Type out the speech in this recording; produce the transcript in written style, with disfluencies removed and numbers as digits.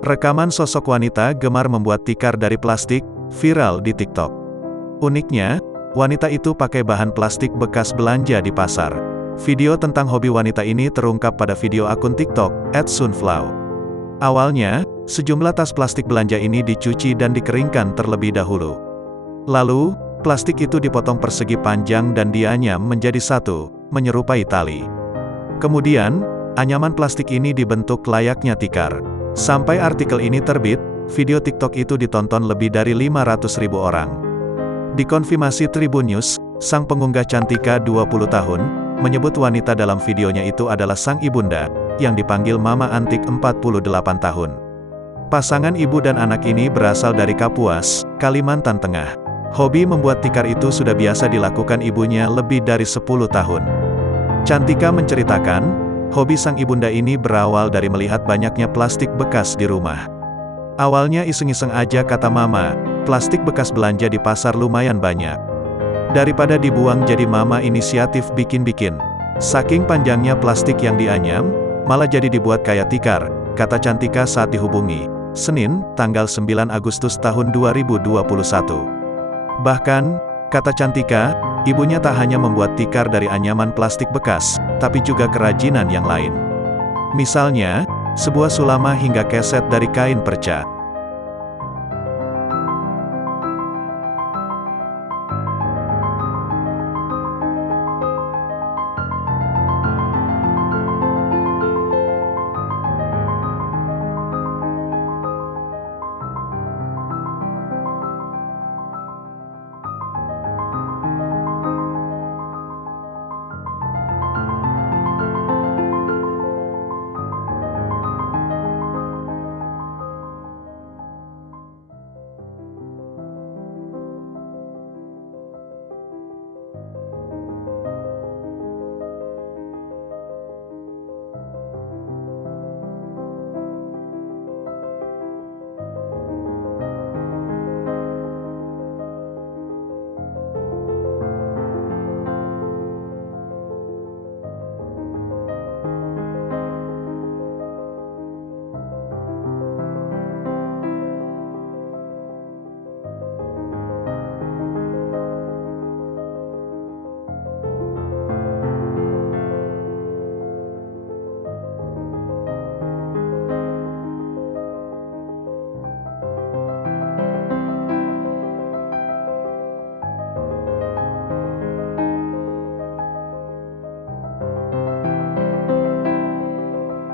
Rekaman sosok wanita gemar membuat tikar dari plastik, viral di TikTok. Uniknya, wanita itu pakai bahan plastik bekas belanja di pasar. Video tentang hobi wanita ini terungkap pada video akun TikTok, @sunflow. Awalnya, sejumlah tas plastik belanja ini dicuci dan dikeringkan terlebih dahulu. Lalu, plastik itu dipotong persegi panjang dan dianyam menjadi satu, menyerupai tali. Kemudian, anyaman plastik ini dibentuk layaknya tikar. Sampai artikel ini terbit, video TikTok itu ditonton lebih dari 500.000 orang. Dikonfirmasi Tribun News, sang pengunggah Cantika 20 tahun, menyebut wanita dalam videonya itu adalah sang ibunda, yang dipanggil Mama Antik 48 tahun. Pasangan ibu dan anak ini berasal dari Kapuas, Kalimantan Tengah. Hobi membuat tikar itu sudah biasa dilakukan ibunya lebih dari 10 tahun. Cantika menceritakan, hobi sang ibunda ini berawal dari melihat banyaknya plastik bekas di rumah. Awalnya iseng-iseng aja kata Mama, plastik bekas belanja di pasar lumayan banyak. Daripada dibuang jadi Mama inisiatif bikin-bikin. Saking panjangnya plastik yang dianyam, malah jadi dibuat kayak tikar, kata Cantika saat dihubungi, Senin, tanggal 9 Agustus tahun 2021. Bahkan, kata Cantika, ibunya tak hanya membuat tikar dari anyaman plastik bekas, tapi juga kerajinan yang lain. Misalnya, sebuah sulama hingga keset dari kain perca.